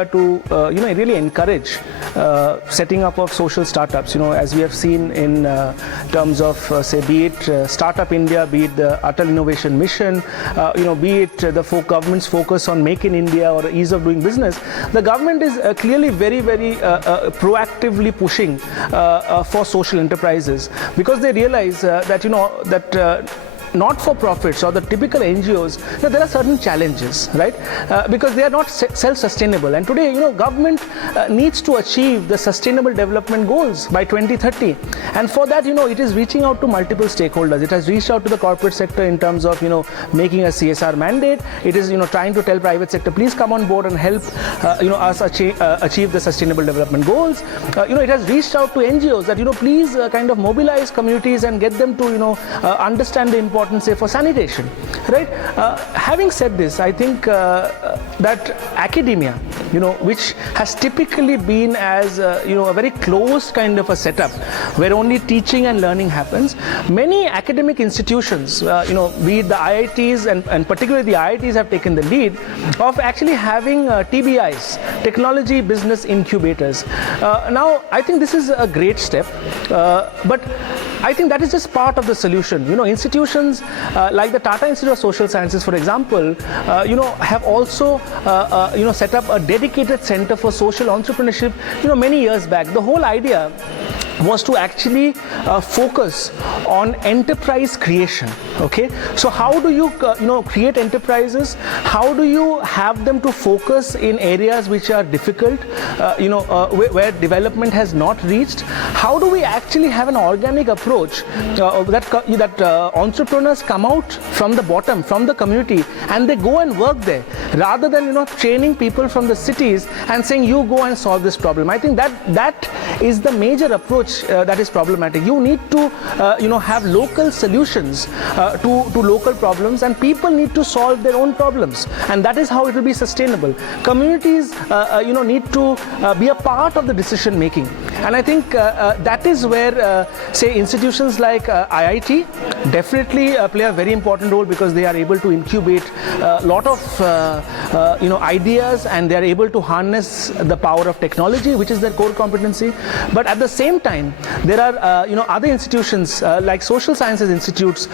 India to really encourage setting up of social startups. As we have seen in terms of say, be it Startup India, be it the Atal Innovation Mission, be it the government's focus on Make in India or ease of doing business. The government is clearly very, very proactively pushing for social enterprises, because they realize that not-for-profits or the typical NGOs, there are certain challenges, right? Because they are not self-sustainable. And today, government needs to achieve the sustainable development goals by 2030. And for that, it is reaching out to multiple stakeholders. It has reached out to the corporate sector in terms of, making a CSR mandate. It is, trying to tell private sector, please come on board and help, us achieve the sustainable development goals. It has reached out to NGOs that, please kind of mobilize communities and get them to, understand the importance, say, for sanitation, right? Having said this, I think that academia, which has typically been as a very closed kind of a setup where only teaching and learning happens, many academic institutions, be it the IITs and particularly the IITs have taken the lead of actually having TBIs, technology business incubators. Now, I think this is a great step, but I think that is just part of the solution. Institutions like the Tata Institute of Social Sciences, for example, have also set up a dedicated center for social entrepreneurship, many years back. The whole idea was to actually focus on enterprise creation. Okay, so how do you create enterprises? How do you have them to focus in areas which are difficult, where development has not reached? How do we actually have an organic approach that entrepreneurs come out from the bottom, from the community, and they go and work there, rather than training people from the cities and saying you go and solve this problem? I think that is the major approach that is problematic. You need to have local solutions to local problems, and people need to solve their own problems, and that is how it will be sustainable. Communities need to be a part of the decision making, and I think that is where say institutions like IIT definitely play a very important role, because they are able to incubate a lot of ideas, and they are able to harness the power of technology, which is their core competency. But at the same time, there are other institutions like social sciences institutes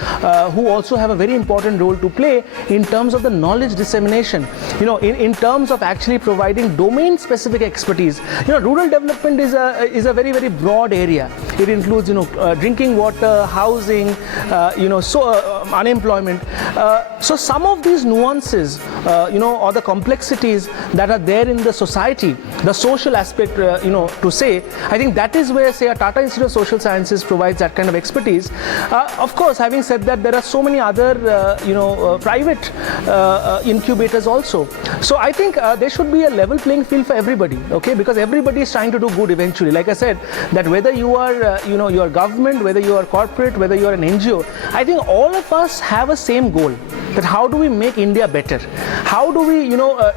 who also have a very important role to play in terms of the knowledge dissemination, in terms of actually providing domain specific expertise. Rural development is a very, very broad area. It includes drinking water, housing, unemployment. So some of these nuances or the complexities that are there in the society, the social aspect, to say, I think that is where, say, a Tata Institute of Social Sciences provides that kind of expertise. Of course, having said that, there are so many other private incubators also. So I think there should be a level playing field for everybody, okay? Because everybody is trying to do good eventually. Like I said, that whether you are you are government, whether you are corporate, whether you are an NGO, I think all of us have a same goal, that how do we make India better? How do we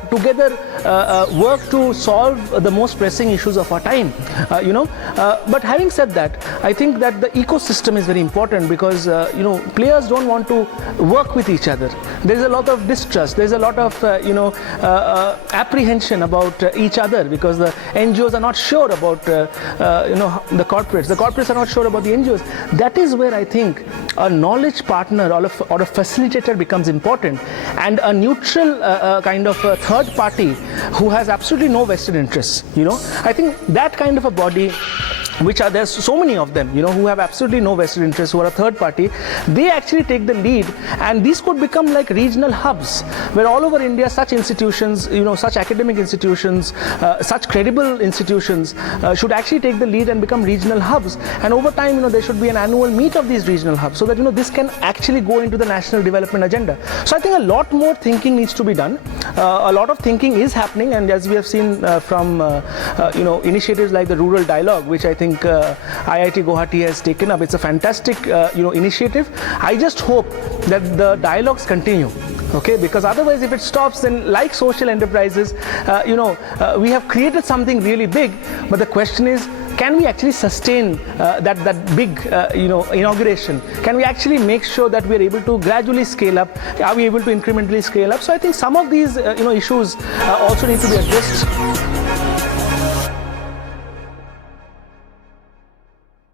together work to solve the most pressing issues of our time? But having said that, I think that the ecosystem is very important, because players don't want to work with each other. There's a lot of distrust, there's a lot of apprehension about each other, because the NGOs are not sure about the corporates are not sure about the NGOs. That is where I think a knowledge partner or a facilitator becomes important, and a neutral kind of a third party who has absolutely no vested interests. I think that kind of a body, which are, there's so many of them, who have absolutely no vested interest, who are a third party, they actually take the lead, and these could become like regional hubs, where all over India such institutions, such academic institutions, such credible institutions should actually take the lead and become regional hubs. And over time, there should be an annual meet of these regional hubs, so that this can actually go into the national development agenda. So I think a lot more thinking needs to be done. A lot of thinking is happening, and as we have seen from initiatives like the Rural Dialogue, which I think IIT Guwahati has taken up. It's a fantastic initiative. I just hope that the dialogues continue. Okay, because otherwise if it stops, then like social enterprises, we have created something really big, but the question is, can we actually sustain that big inauguration? Can we actually make sure that we are able to gradually scale up? Are we able to incrementally scale up? So I think some of these issues also need to be addressed.